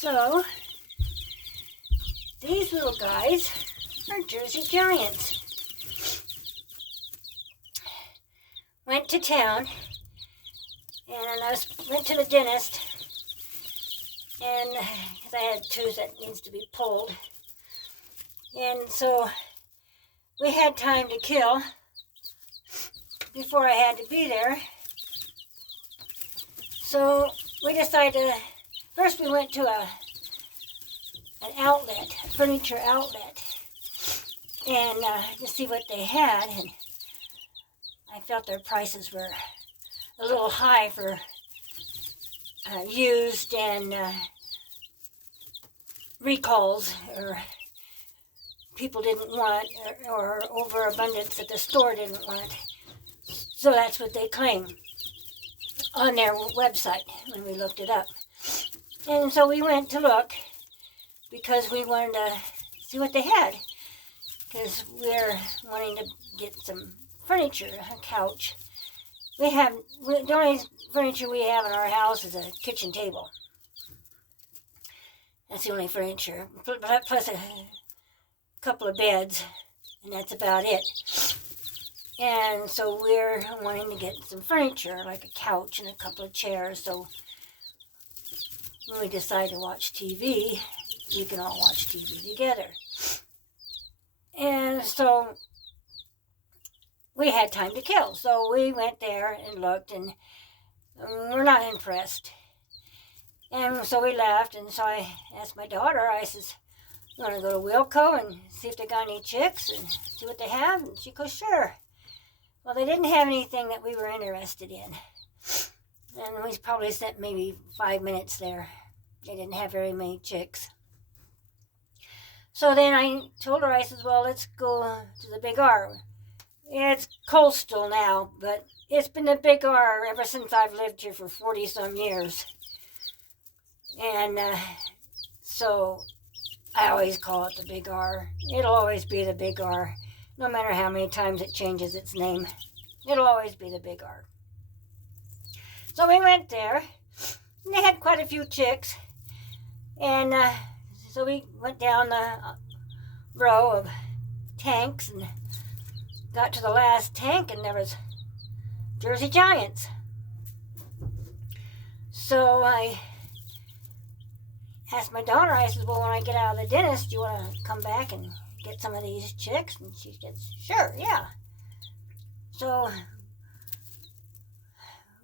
So, these little guys are Jersey Giants. Went to town, and went to the dentist, and because I had a tooth that needs to be pulled, and so we had time to kill before I had to be there. So we decided to, first we went to an outlet, a furniture outlet, and to see what they had, and I felt their prices were a little high for used and recalls, or people didn't want, or overabundance that the store didn't want. So that's what they claim on their website when we looked it up. And so we went to look because we wanted to see what they had, because we're wanting to get some furniture, a couch. The only furniture we have in our house is a kitchen table. That's the only furniture, plus a couple of beds, and that's about it. And so we're wanting to get some furniture, like a couch and a couple of chairs, so when we decide to watch TV, we can all watch TV together. And so we had time to kill, so we went there and looked, and we're not impressed. And so we left, and so I asked my daughter, I says, "You want to go to Wilco and see if they got any chicks and see what they have?" And she goes, "Sure." Well, they didn't have anything that we were interested in. And we probably spent maybe 5 minutes there. They didn't have very many chicks. So then I told her, I said, "Well, let's go to the Big R." It's coastal now, but it's been the Big R ever since I've lived here for 40-some years. And so I always call it the Big R. It'll always be the Big R. No matter how many times it changes its name, it'll always be the Big R. So we went there, and they had quite a few chicks. And so we went down the row of tanks and got to the last tank, and there was Jersey Giants. So I asked my daughter, I said, "Well, when I get out of the dentist, do you want to come back and get some of these chicks?" And she said, "Sure, yeah." So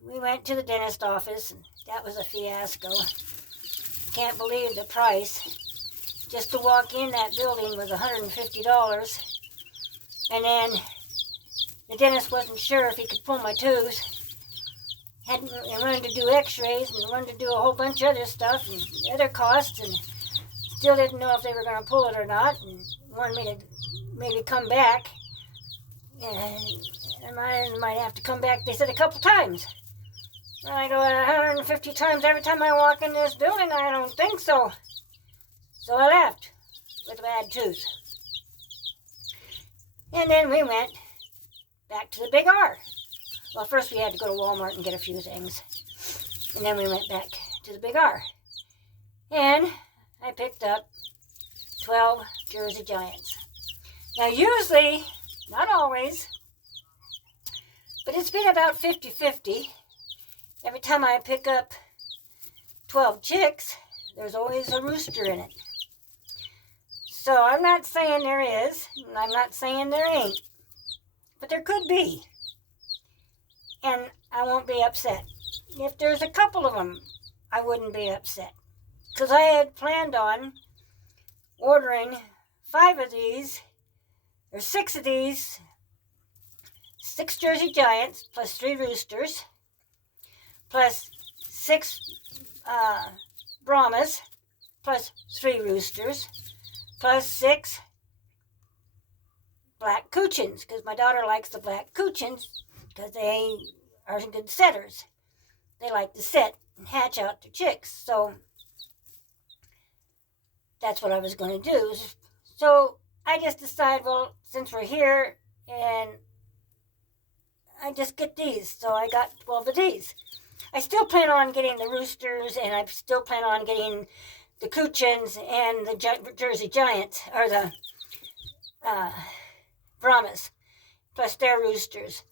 we went to the dentist office, and that was a fiasco. Can't believe the price. Just to walk in that building was $150. And then the dentist wasn't sure if he could pull my tooth. And wanted to do x-rays and wanted to do a whole bunch of other stuff and other costs, and still didn't know if they were going to pull it or not, and wanted me to maybe come back. And I might have to come back, they said, a couple times. And I go, 150 times every time I walk in this building? I don't think so. So I left with a bad tooth. And then we went back to the Big R. Well, first we had to go to Walmart and get a few things. And then we went back to the Big R. And I picked up 12 Jersey Giants. Now usually, not always, but it's been about 50-50. Every time I pick up 12 chicks, there's always a rooster in it. So I'm not saying there is, and I'm not saying there ain't, but there could be. And I won't be upset. If there's a couple of them, I wouldn't be upset. Because I had planned on ordering 5 of these, or 6 of these, 6 Jersey Giants, plus 3 roosters, plus 6 Brahmas, plus 3 roosters, plus 6 black Coochins, because my daughter likes the black Coochins, because they are good setters. They like to set and hatch out their chicks. So that's what I was going to do. So I just decided, well, since we're here, and I just get these. So I got 12 of these. I still plan on getting the roosters, and I still plan on getting the Kuchins and the Jersey Giants, or the Brahmas, plus their roosters.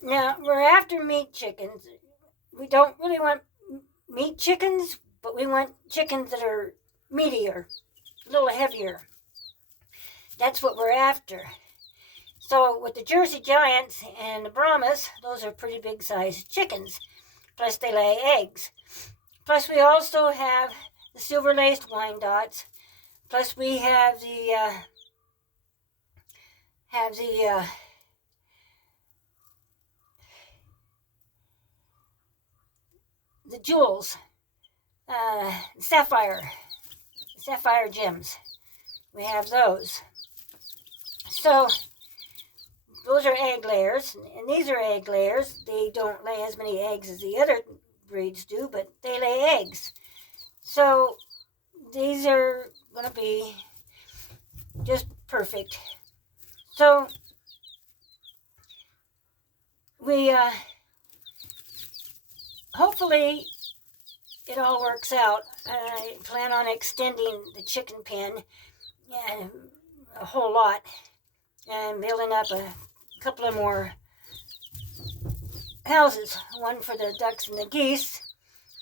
Now, we're after meat chickens. We don't really want meat chickens, but we want chickens that are meatier, a little heavier. That's what we're after. So with the Jersey Giants and the Brahmas, those are pretty big sized chickens. Plus they lay eggs. Plus we also have the silver laced Wyandottes. Plus we have the jewels, sapphire gems. We have those. So those are egg layers, and these are egg layers. They don't lay as many eggs as the other breeds do, but they lay eggs. So these are going to be just perfect. So we hopefully it all works out. I plan on extending the chicken pen a whole lot and building up a couple of more houses, one for the ducks and the geese,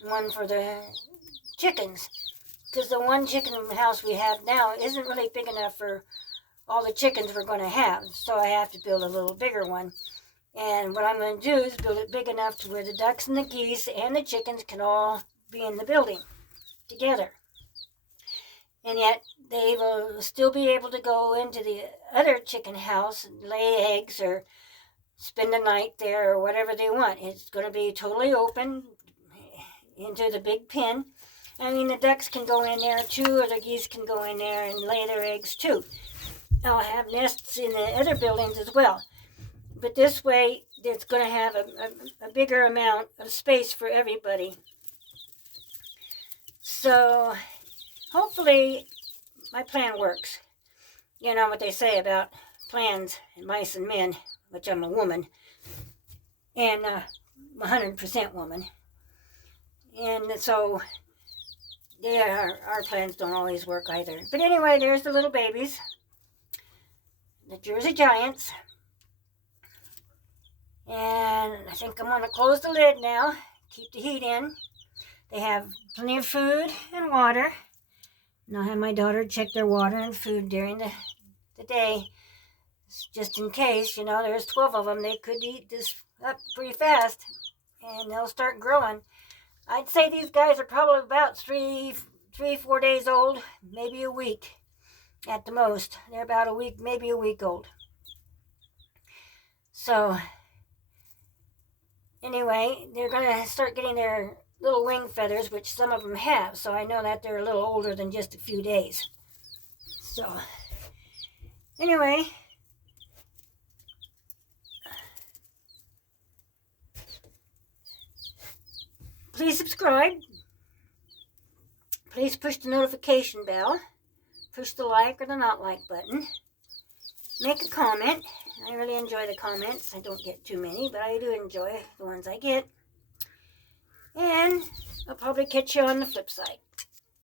and one for the chickens, because the one chicken house we have now isn't really big enough for all the chickens we're going to have, so I have to build a little bigger one. And what I'm going to do is build it big enough to where the ducks and the geese and the chickens can all be in the building together. And yet they will still be able to go into the other chicken house and lay eggs or spend the night there or whatever they want. It's going to be totally open into the big pen. I mean, the ducks can go in there too, or the geese can go in there and lay their eggs too. I'll have nests in the other buildings as well. But this way, it's going to have a bigger amount of space for everybody. So hopefully my plan works. You know what they say about plans and mice and men, which I'm a woman, and 100% woman. And so yeah, our plans don't always work either. But anyway, there's the little babies, the Jersey Giants. And I think I'm going to close the lid now, keep the heat in. They have plenty of food and water. And I'll have my daughter check their water and food during the day, just in case. You know, there's 12 of them. They could eat this up pretty fast, and they'll start growing. I'd say these guys are probably about 4 days old, maybe a week at the most. They're about a week, maybe a week old. So anyway, they're going to start getting their little wing feathers, which some of them have. So I know that they're a little older than just a few days. So anyway, please subscribe. Please push the notification bell. Push the like or the not like button. Make a comment. I really enjoy the comments. I don't get too many, but I do enjoy the ones I get. And I'll probably catch you on the flip side.